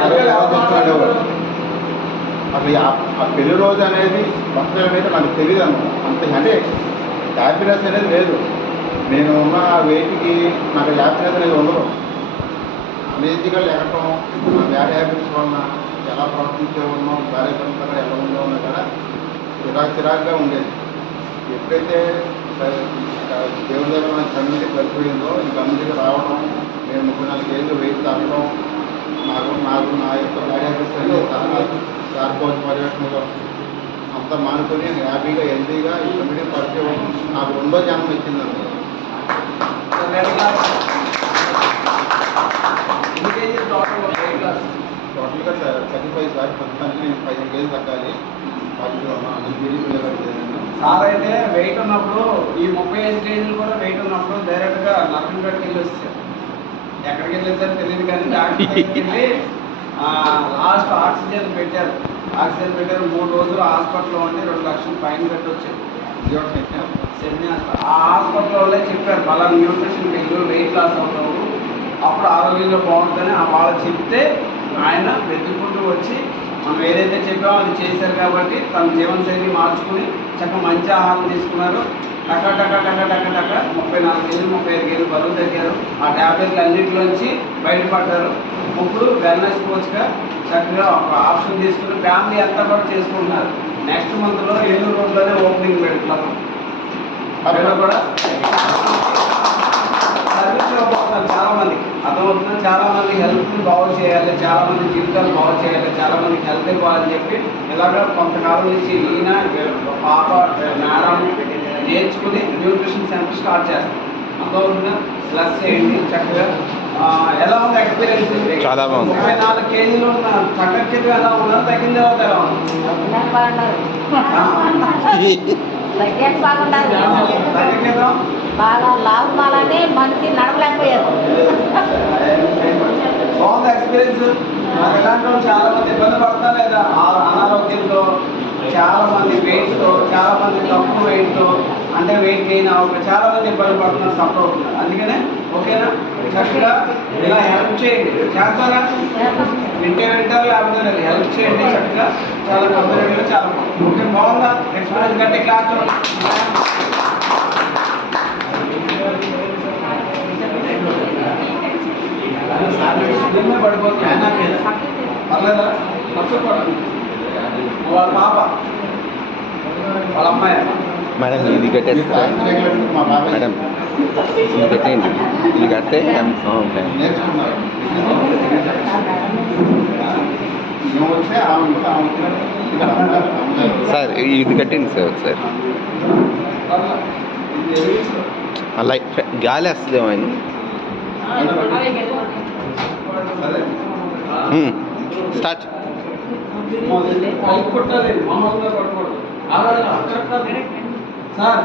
అసలు ఆ పెళ్లి రోజు అనేది భక్తుల మీద నాకు తెలియదు అంతే. అంటే హ్యాపీనెస్ అనేది లేదు. నేను ఉన్న వెయిట్కి నాకు హ్యాపీనెస్ అనేది ఉండదు. లేజీగా లేకటం, నా బ్యాడ్ హ్యాబిట్స్ వలన ఎలా ప్రవర్తించే ఉన్నాం, భార్య భర్తగా ఎలా ఉందో ఉన్నా కూడా చిరాకుగా ఉండేది. ఎప్పుడైతే దేవుడి దగ్గర నాకు కమ్యూనిటీ కలిసిపోయిందో ఈ కమ్యూనిటీకి రావడం, నేను 34 కేజీలు వెయిట్ తగ్గడం, నాకు నా యొక్క బ్యాడ్ హ్యాబిట్స్ అనేది సార్కోజ్ పర్యవేక్షణలో అంతా మానుకొని హ్యాపీగా హెల్తీగా ఈ కమ్యూనిటీ పరిచయం నాకు 2వ జన్మ ఇచ్చిందండి. టోటల్గా 35 సార్ ప్రస్తుతానికి నేను 15 కేజీలు తగ్గాలి. సార్ అయితే వెయిట్ ఉన్నప్పుడు ఈ 35 కేజీలు కూడా వెయిట్ ఉన్నప్పుడు డైరెక్ట్గా నరకంగడికి వెళ్ళి వచ్చారు. ఎక్కడికి వెళ్ళేసారో తెలియదు కానీ డాక్టర్ వెళ్ళి లాస్ట్ ఆక్సిజన్ పెట్టారు. 3 రోజులు హాస్పిటల్లో ఉండి 2 లక్షలు ఫైన్ పెట్టి వచ్చారు. ఆ హాస్పిటల్ వాళ్ళే చెప్పారు మళ్ళీ న్యూట్రిషన్ వెళ్ళు, వెయిట్ లాస్ అవుతావు, అప్పుడు ఆరోగ్యంగా బాగుంటుందని వాళ్ళు చెప్తే ఆయన వెతుక్కుంటూ వచ్చి మనం ఏదైతే చెప్పామో అది చేశారు. కాబట్టి తన జీవనశైలి మార్చుకుని చక్కగా మంచి ఆహారం తీసుకున్నారు. టక 34 కేజీలు 35 కేజీలు బరువు తగ్గారు. ఆ ట్యాబ్లెట్లు అన్నింటిలోంచి బయటపడ్డారు. ఇప్పుడు వెల్నెస్ కోచ్గా చక్కగా ఒక ఆప్షన్ తీసుకుని ఫ్యామిలీ అంతా కూడా చేసుకుంటున్నారు. నెక్స్ట్ మంత్లో ఏలూరు రోడ్లోనే ఓపెనింగ్ పెడుతున్నాము. అక్కడ కూడా సర్వీస్ ఇవ్వబోతున్నారు. చాలామంది అర్థమవుతుంది. చాలామంది హెల్త్ని బాగు చేయాలి, చాలామంది జీవితాలు బాగు చేయాలి, చాలామందికి హెల్త్ ఇవ్వాలని చెప్పి ఇలాగ కొంతకాలం నుంచి ఈయన పాప మేడం నేర్చుకుని న్యూట్రిషన్ సెంటర్ స్టార్ట్ చేస్తాం. అర్థమవుతుందా? ప్లస్ చేయండి చక్కగా. ఎలా ఉంది ఎక్స్పీరియన్స్? చాలా బాగుంది. 34 కేజీలు ఉన్న తగ్గక్కింది ఎలా ఉన్నారు, తగ్గింది అవుతా ఎలా ఉంది? బాగా లాభాలని మనకి నడవలేకపోయారు. బాగుంది ఎక్స్పీరియన్స్. నాకు ఎలాంటి వాళ్ళు చాలా మంది ఇబ్బంది పడతా లేదా అనారోగ్యంతో, చాలా మంది వెయిట్తో, చాలా మంది తక్కువ వెయిట్తో, అంటే వెయిట్ గెయిన్ అవ్వక చాలా మంది ఇబ్బంది పడుతున్నారు, సఫర్ అవుతున్నారు. అందుకనే ఓకేనా, చక్కగా ఇలా హెల్ప్ చేయండి. చేస్తారా? వింటారు లేకపోతే హెల్ప్ చేయండి చక్కగా. చాలా కంపెనీలో చాలా ఓకే. బాగుందా ఎక్స్పీరియన్స్? గట్టి క్లాస్ పడిపోతుంది. పర్లేదా? నచ్చకూడదు. వాళ్ళ పాప వాళ్ళ అమ్మాయి మేడం ఇది కట్టేస్తా మేడం, ఇది కట్టేయండి. ఇది కడితే సార్ ఇది కట్టండి సార్ ఒకసారి. అలా గాలి వస్తుందేమో అని. స్టార్ట్. కొట్టాలి, మామూలుగా కొట్టకూడదు. సార్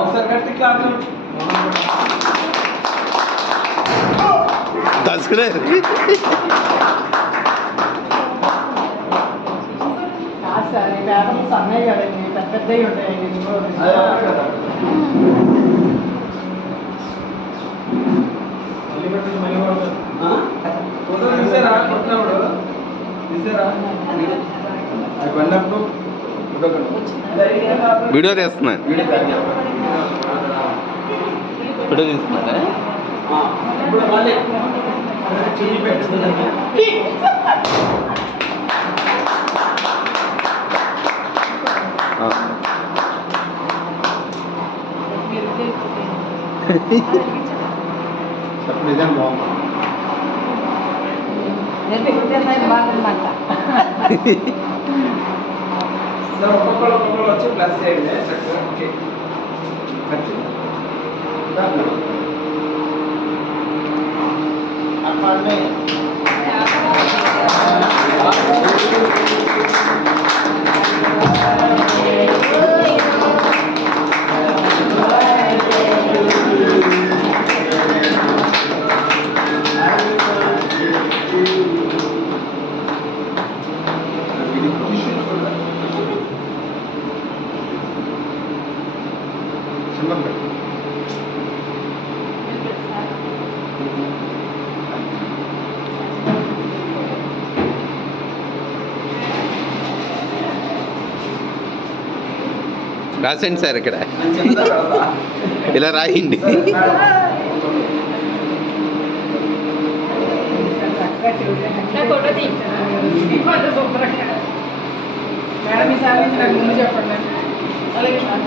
ఒకసారి కట్టి క్లాస్ దసుకునే సార్ ఈ పేపర్లు సన్నయ్య కదండి, పెద్దవి ఉంటాయండి. వీడియో తీస్తున్నాను. వీడియో తీస్తున్నారా? ఇప్పుడు మళ్ళీ నిజం బాగుంది. బాగుందన్నమాట. ఒక్కొక్కరు వచ్చి ప్లస్ చేయండి చక్కగా. ఓకే అట్లా సింబల్ రాసండి సార్ ఇక్కడ నేను చెప్తా కదా. ఇలా రాయండి. మేడం ఈసారి నుంచి నాకు ముందు చెప్పండి. అలాగే సార్.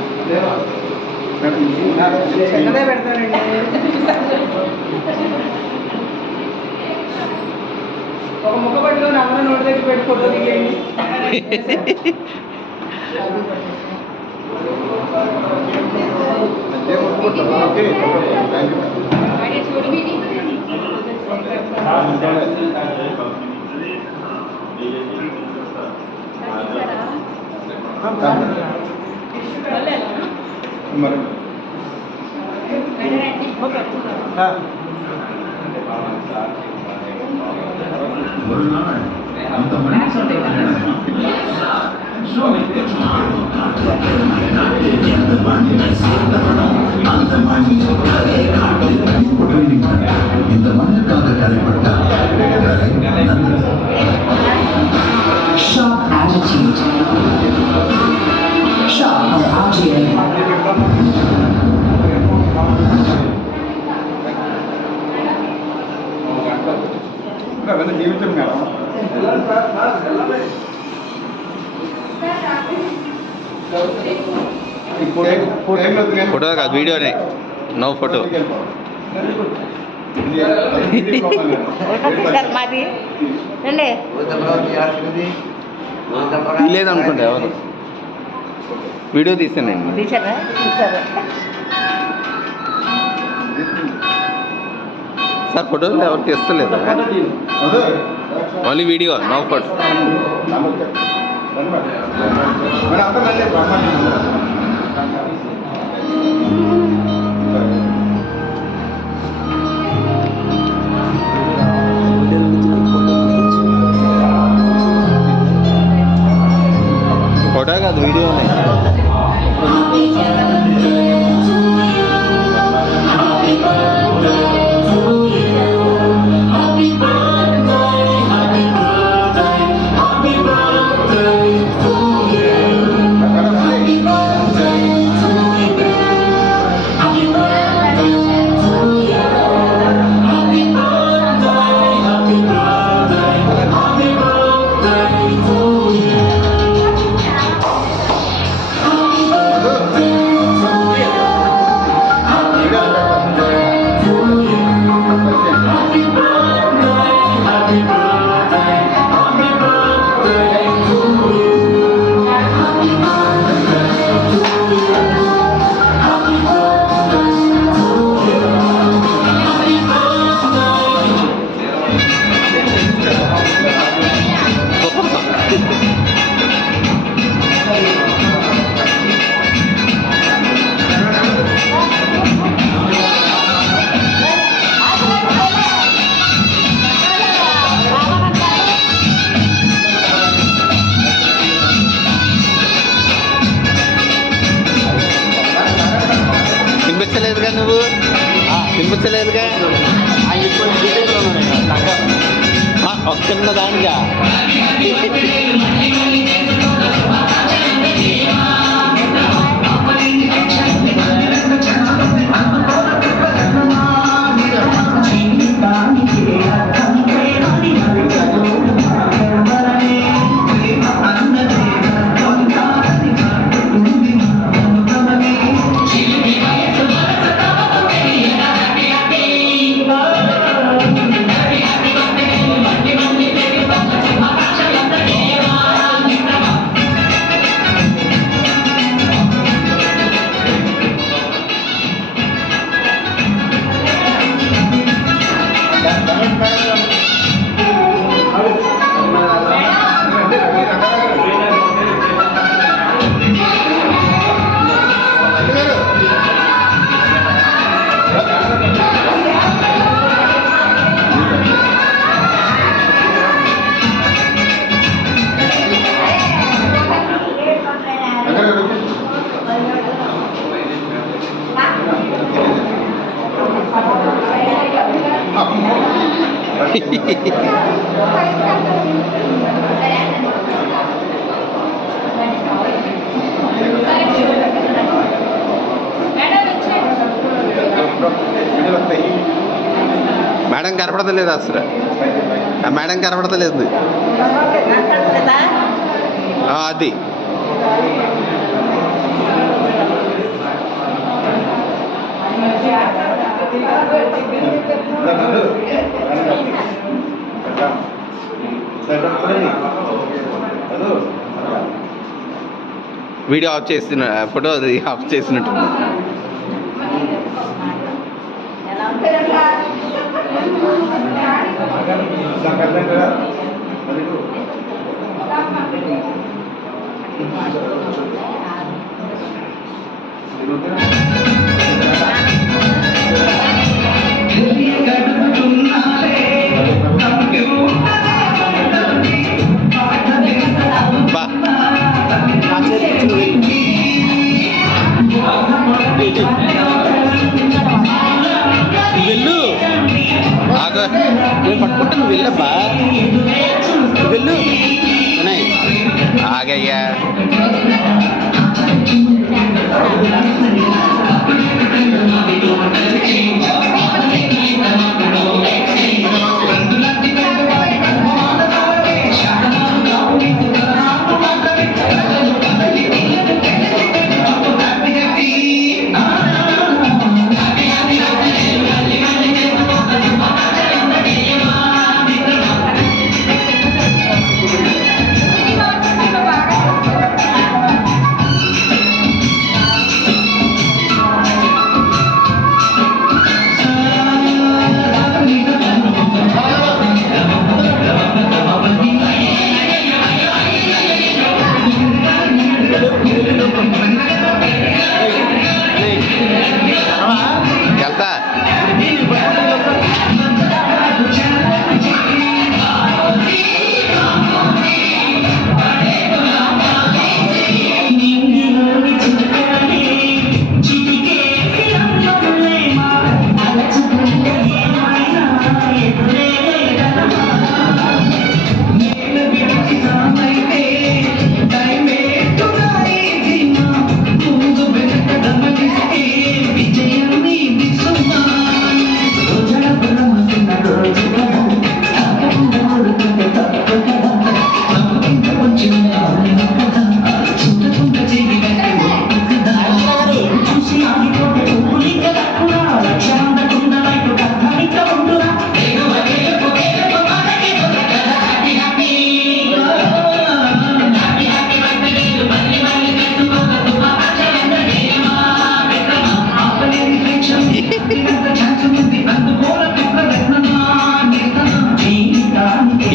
చిన్నదే పెడతానండి. ఒక ముక్క పట్టుకొని అందరూ నోటి దగ్గర పెట్టి ఫోటో దిగేయండి. Okay thank you. మరి Sharp attitude. Sharp and RGA. అవన్నీ జీవితం మేడం. వెళ్ళండి సార్, సార్, వెళ్ళండి. ఫోటో కాదు వీడియోనే. No photo. మాది రండి. లేదనుకుంటా ఎవరు వీడియో తీసానండి. తీసారా? తీసారా? సార్ ఫోటోలు ఎవరు తీస్తలేదు. Only video no photo. Madam అంతా రండి బ్రహ్మాండ. ఫోటో కాదు వీడియోనే. వినిపించలేదుగా నువ్వు? వినిపించలేదుగా? ఒక చిన్న దానిగా మేడం కనపడతలేదు అసలు. ఆ మేడం కనపడతలేదు. అది వీడియో ఆఫ్ చేసిన ఫోటో ఆఫ్ చేసినట్టు. బా వెళ్ళు ఆగా నేను పట్టుకుంటాను. వెళ్ళబ్బా వెళ్ళు. ఆగయ్యా వెళ్తా.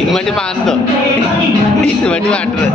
ఇది మట్టి మా అందం. ఇది మట్టి మాట్లాడు.